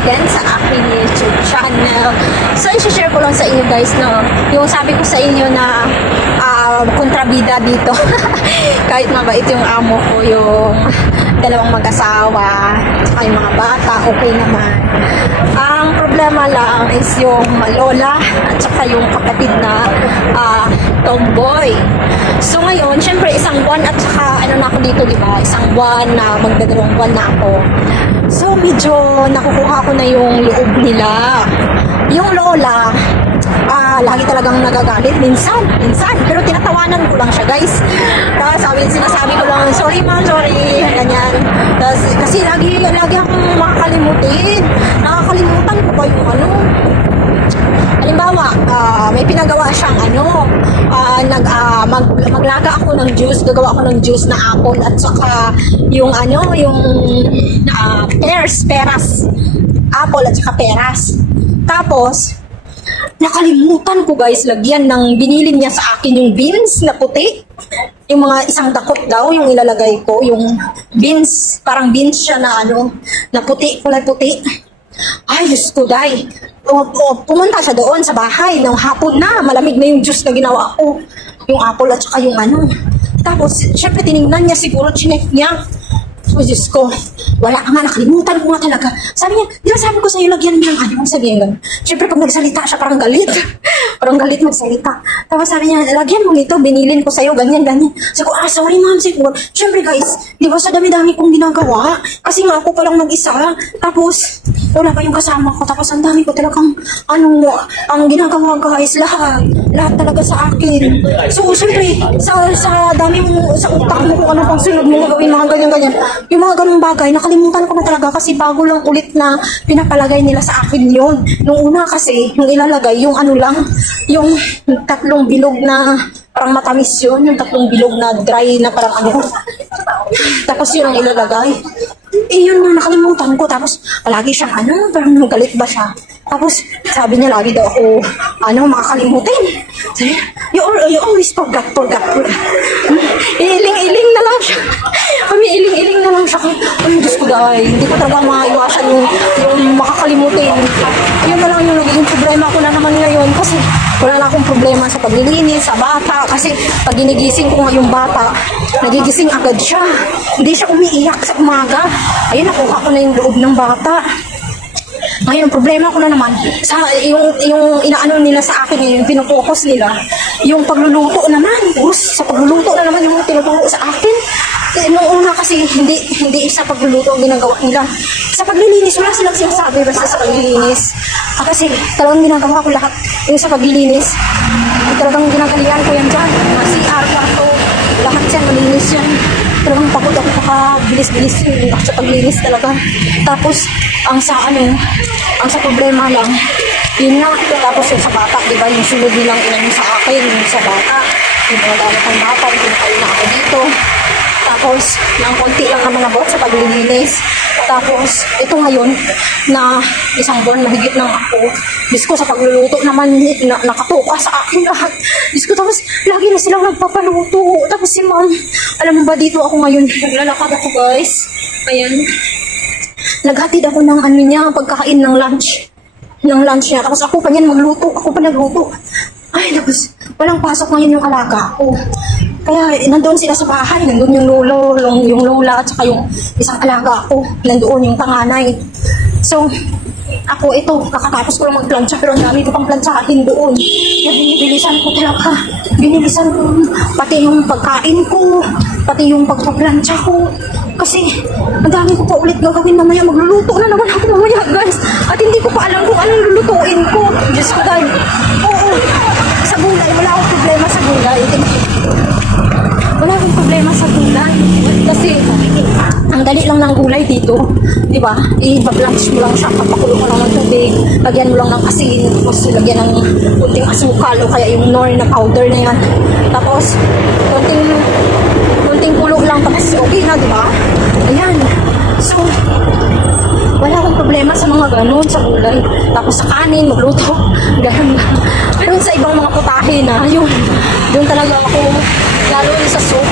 again sa aking YouTube channel. So, i-share ko lang sa inyo guys, no, yung sabi ko sa inyo na kontrabida dito. Kahit mabait yung amo ko, yung dalawang mag-asawa, saka yung mga bata, okay naman. Ang problema lang is yung lola at saka yung kapatid na tomboy. So ngayon, syempre isang buwan at saka ano na ako dito, di ba? Isang buwan na magdadalawang buwan na ako. So medyo nakukuha ko na yung loob nila. Yung lola, lagi talagang nagagalit minsan, pero tinatawanan ko lang siya guys. Tapos sinasabi ko lang, sorry ma'am, sorry, ganyan. Tapos kasi lagi akong nakakalimutan ko ba yung ano. Halimbawa, may pinagawa siyang maglaga ako ng juice, gagawa ako ng juice na apple at saka yung peras, apple at saka peras. Tapos nakalimutan ko guys, lagyan ng binili niya sa akin yung beans na puti. Yung mga isang dakot daw yung ilalagay ko, yung beans, parang beans siya na na puti, kulay puti. Ay, Diyos ko, day. Pumunta siya doon sa bahay ng hapon na, malamig na yung juice na ginawa ko. Yung apple at saka yung Tapos, syempre tinignan niya, siguro chinek niya. Oh, Diyos ko, wala ka nga, nakalimutan ko nga talaga. Sabi niya, di ba sabi ko sa'yo, lagyan mo ng sabihin ganun. Siyempre, pag nagsalita siya, parang galit. Parang galit magsalita. Tapos sabi niya, lagyan mo nito, binilin ko sa'yo, ganyan. Sabi ko, sorry ma'am, siguro. Siyempre guys, di ba sa dami-dami kong ginagawa? Kasi nga ako palang nag-isa. Tapos, wala pa yung kasama ko. Tapos, ang dami ko talagang, ang ginagawa guys, lahat talaga sa akin. So, siyempre, sa dami mo, sa utak mo, kung ano pang sunod mo gawin, mga ganyan-ganyan. Yung mga ganung bagay, nakalimutan ko na talaga kasi bago lang ulit na pinapalagay nila sa akin yun. Nung una kasi, yung ilalagay, yung yung tatlong bilog na parang matamis yun, yung tatlong bilog na dry na parang Tapos yun ang ilalagay. Yun na nakalimutan ko. Tapos palagi siyang parang galit ba siya. Tapos sabi niya lagi daw ako, makakalimutin. Sabi niya, you always forgot. Iiling na lang siya. Iiling na lang siya. Ay, Diyos ko dahil, hindi ko talaga maiwasan yung makakalimutin. Yun na lang yung nagiging problema ko na naman ngayon kasi wala na akong problema sa paglilinis, sa bata. Kasi pag ginigising ko nga yung bata, nagigising agad siya. Hindi siya umiiyak sa umaga. Ayun, nakuha ko na yung loob ng bata. Ngayon, problema ko na naman, yung inaano nila sa akin, yung pinupokus nila, yung pagluluto naman, sa pagluluto na naman yung tinuturo sa akin. Noong una kasi, hindi sa pagluluto ang ginagawa nila. Sa paglilinis, wala silang sinasabi basta sa paglilinis. Kasi talagang ginagawa ko lahat yung sa paglilinis. Talagang ginagalian ko yan dyan. CR, kwarto, lahat yan, malinis yan. Talagang pagod ako bilis-bilis yun sa paglinis talaga. Tapos, ang sa problema lang, yun na. Tapos yung sa bata, di ba, yung sunod nilang sa akin, yung sa bata, yung mga gamit ng bata, yung pinakain na ako dito. Tapos, ng konti lang naman abot sa paglilinis. Tapos, ito ngayon, na isang buwan mahigit ng ako. Diyos ko, sa pagluluto naman, nakatuka sa akin lahat. Diyos ko, tapos, lagi na silang nagpapaluto. Tapos si ma'am, alam mo ba dito ako ngayon, naglalakad ako guys. Ayan. Naghatid ako ng pagkakain ng lunch. Niya. Tapos ako pa niyan magluto. Ako pa nagluto. Ay, tapos, walang pasok ngayon yung alaga ko. Kaya, nandoon sila sa bahay. Nandoon yung lola, at saka yung isang alaga ko. Nandoon yung panganay. So, ako ito, kakatapos ko lang magplansya, pero ang dami ko pang plansyahin doon. Kaya binibilisan ko talaga. Binibilisan ko pati yung pagkain ko, pati yung pagpaplansya ko. Kasi, ang dami ko pa ulit gagawin mamaya. Magluluto na naman ako mamaya, guys. At hindi ko pa alam kung anong lulutuin ko. Diyos ko, dahil. Oo, sa gulay. Wala akong problema sa gulay. Wala akong problema sa gulay. Kasi, ang dali lang ng gulay dito. Diba? I-blanch mo lang siya. Papakulo mo lang ng tubig. Lagyan mo lang ng asin. Tapos, lagyan ng kunting asukal o kaya yung nor na powder na yan. Tapos, kunting kulo lang. Tapos, okay na, diba? Ayan. So, wala akong problema sa mga ganun, sa gulay. Tapos sa kanin, magluto. Ganun lang. Pero sa ibang mga putahe na, yun talaga ako, lalo sa soup.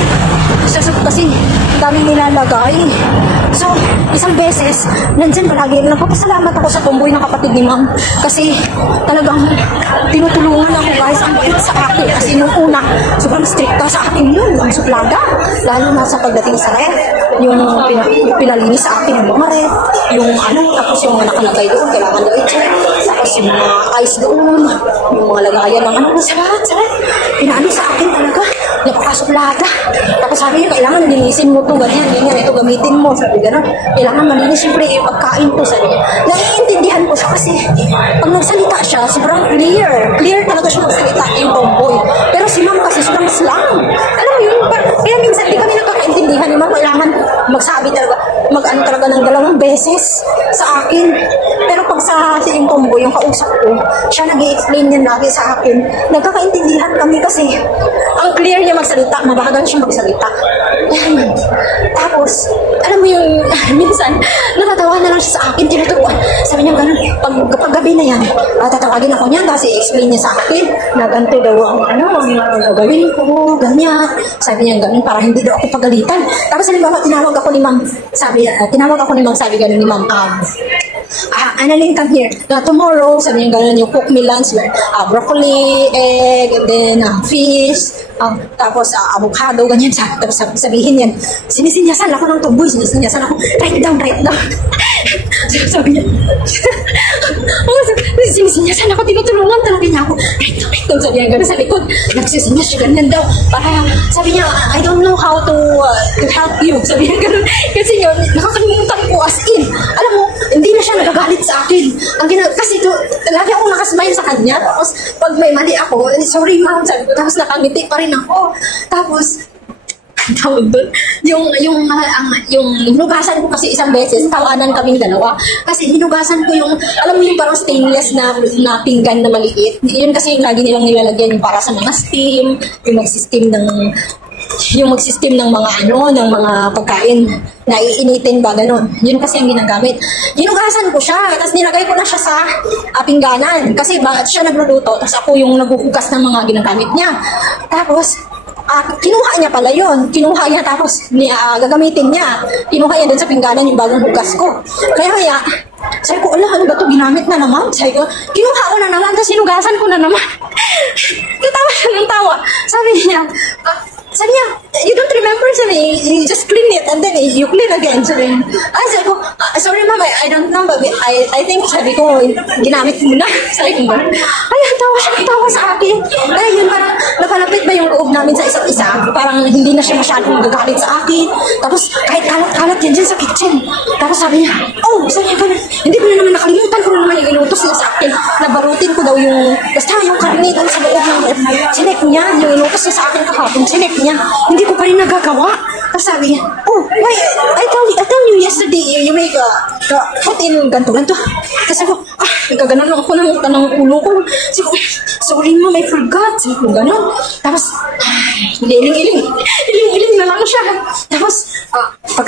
Sa soup kasi, daming nilalagay. So, isang beses, nandyan palagi, nagpapasalamat ako sa tomboy ng kapatid ni ma'am. Kasi talagang tinutulungan ako guys, ang bait sa akin. Kasi nung una, sobrang stricta sa akin yun, ang suplaga. Lalo na sa pagdating sa ref, yung pinalinis sa akin yung mga ref, yung ano, tapos yung mga nakalagay doon, kailangan daw i-check. Tapos yung mga ice doon, yung mga lagayan ng ano, sarap, pinaano sa akin talaga, napakasuplada. Tapos sabi niya, kailangan linisin mo to, ganyan, ito gamitin mo. Sabi gano'n, kailangan malinis, siyempre yung pagkain to, sabi niya. Naiintindihan ko siya kasi pag nagsalita siya, sobrang clear talaga siya magsalita yung tomboy. Pero si ma'am kasi sobrang slang. Alam mo yun, kaya minsan di kami nagkakaintindihan ni ma'am, kailangan magsabi talaga, mag-ano talaga ng 2 beses sa akin. Pero pag sa yung tomboy, yung kausap ko, siya nag-i-explain niya lagi sa akin. Nagkakaintindihan kami kasi ang clear niya magsalita, mabagal siya magsalita. Tapos, alam mo yung, minsan, natatawa na lang siya sa akin, tinuturuan. Sabi niya gano'n, pag gabi na yan, tatawagin ako niya, tapos i-explain niya sa akin, na ganito daw ang gagawin ko, ganyan. Sabi niya gano'n, para hindi daw ako pagalitan. Tapos, halimbawa, tinawag ako ni ma'am, sabi gano'n ni ma'am, Annalyn, come here. Tomorrow, sabi niya gano'n, yung cook me lunch, broccoli, egg, and then fish, tapos avocado, ganyan. Tapos sabihin yan, sinisinyasan ako ng tomboy, sinisinyasan ako, write down. Sabi niya, sinisinyasan ako, tinutulungan talaga niya ako, write down, sabi niya gano'n sa likod, nagsisinyas siya, ganyan daw. Parang, sabi niya, I don't know how to help you, sabi niya gano'n. Kasi yun, nakakalimutan ko as in. Alam mo, hindi na siya nagagalit sa akin. Kasi lagi akong nakasmile sa kanya. Tapos, pag may mali ako, sorry ma'am, sabi ko. Tapos nakangiti pa rin ako. Tapos, tawag doon, yung hinugasan ko kasi isang beses, tawanan kaming dalawa. Kasi hinugasan ko yung, alam mo yung parang stainless na pinggan na maliit. Yun kasi yung lagi nilang nilalagyan yung para sa mga steam, yung mag-system ng mga ng mga pagkain na iinitin ba, gano'n. Yun kasi ang ginagamit. Hinugasan ko siya, tapos nilagay ko na siya sa pingganan. Kasi siya nagluluto, tapos ako yung naghuhugas ng mga ginagamit niya. Tapos, kinuha niya pala yun. Kinuha niya, tapos gagamitin niya. Kinuha niya dun sa pingganan yung bagong hugas ko. Kaya, sabi ko, ano ba ito? Ginamit na naman. Sabi ko, kinuha ko na naman, tapos hinugasan ko na naman. Natawa siya ng tawa. Sabi niya, you don't remember, sabi, you just clean it and then you clean again. Sabi ko, sorry ma'am, I don't know, but I think, sabi ko, ginamit mo na. Sabi ko, ay, tawa sa akin. Ay, yun, parang napalapit ba yung loob namin sa isa't isa? Parang hindi na siya masyadong gagalit sa akin. Tapos, kahit kalat yan dyan sa kitchen. Tapos sabi niya, sabi niya, hindi ko na naman nakalimutan ko na naman yung inutos niya sa akin. Nabarutin ko daw basta yung karne doon sa loob ng sinek niya, yung inutos niya sa akin kahapon, sinek niya. Hindi ko pa rin nagagawa. Tapos sabi niya, why, I told you yesterday, you make put in ganto. Kasi ako, nagkaganon lang ako ng ulo ko. Sabi ko, sorry ma'am, I forgot. Sabi ko, ganon. Tapos, iling na lang siya. Tapos, pag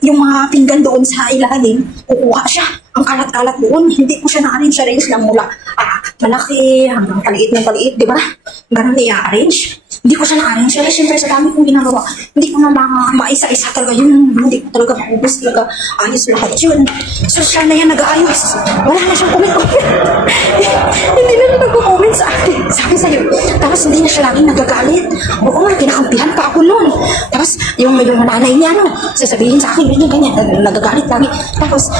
yung mga pinggan doon sa ilalim, kukuha siya. Ang kalat-kalat doon, hindi ko siya na-arrange lang mula malaki hanggang paliit, di ba? Ganon i-arrange. Hindi ko siya na-arrange. Kaya siyempre sa dami kong ginagawa, hindi ko na maisa-isa talaga yun. Hindi ko talaga maubos talaga ayos lahat yun. So siya na yan nag-aayos. Wala na siyang comment. Hindi na nag-comment sa akin. Sabi sa'yo. Tapos hindi na siya laging nagagalit. Oo nga, kinakampihan pa ako noon. Tapos yung nanay niya, sasabihin sa akin, ganyan, nagagalit lagi. Tapos,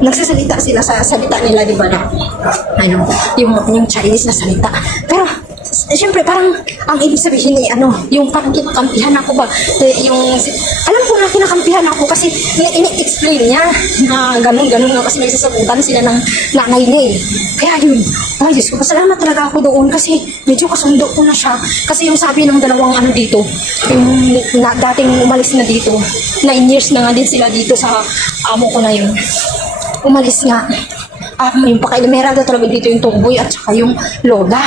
nagsasalita sila sa salita nila, di ba na, yung Chinese na salita. Pero, siyempre, parang, ang ibig sabihin yung parang kinakampihan ako ba, alam ko na kinakampihan ako kasi ini-explain niya na ganun nga kasi may sasagutan sila ng nanay niya eh. Kaya yun, Diyos ko, pasalamat talaga ako doon kasi medyo kasundo ko na siya. Kasi yung sabi ng dalawang dito, yung dating umalis na dito, 9 years na nga din sila dito sa amo ko na yun. Umalis nga. Yung pakailamera talaga dito yung tomboy at saka yung lola.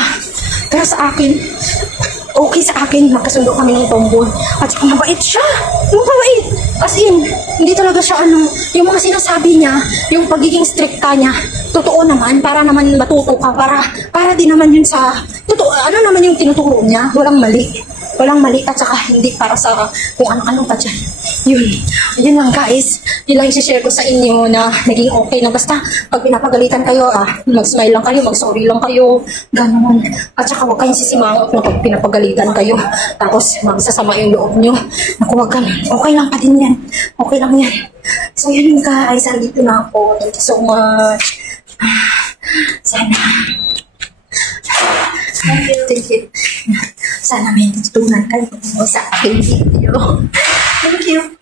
Pero sa akin, okay sa akin, magkasundo kami ng tomboy. At saka mabait siya. Mabait. As in, hindi talaga siya yung mga sinasabi niya, yung pagiging stricta niya, totoo naman, para naman matuto ka, para din naman yun sa, totoo, naman yung tinuturo niya, walang mali at saka hindi para sa kung ano-ano pa dyan. Yun lang guys. Yun lang i-share ko sa inyo na naging okay na. Basta pag pinapagalitan kayo, mag-smile lang kayo, mag-sorry lang kayo, gano'n. At saka huwag kayong sisimangot na pag pinapagalitan kayo. Tapos magsasama yung loob nyo. Naku, wag ka. Okay lang pa din yan. Okay lang yan. So yun guys, andito na ako. Thank you so much. Sana. Thank you. Sana may natutunan kayo sa aking video. Thank you.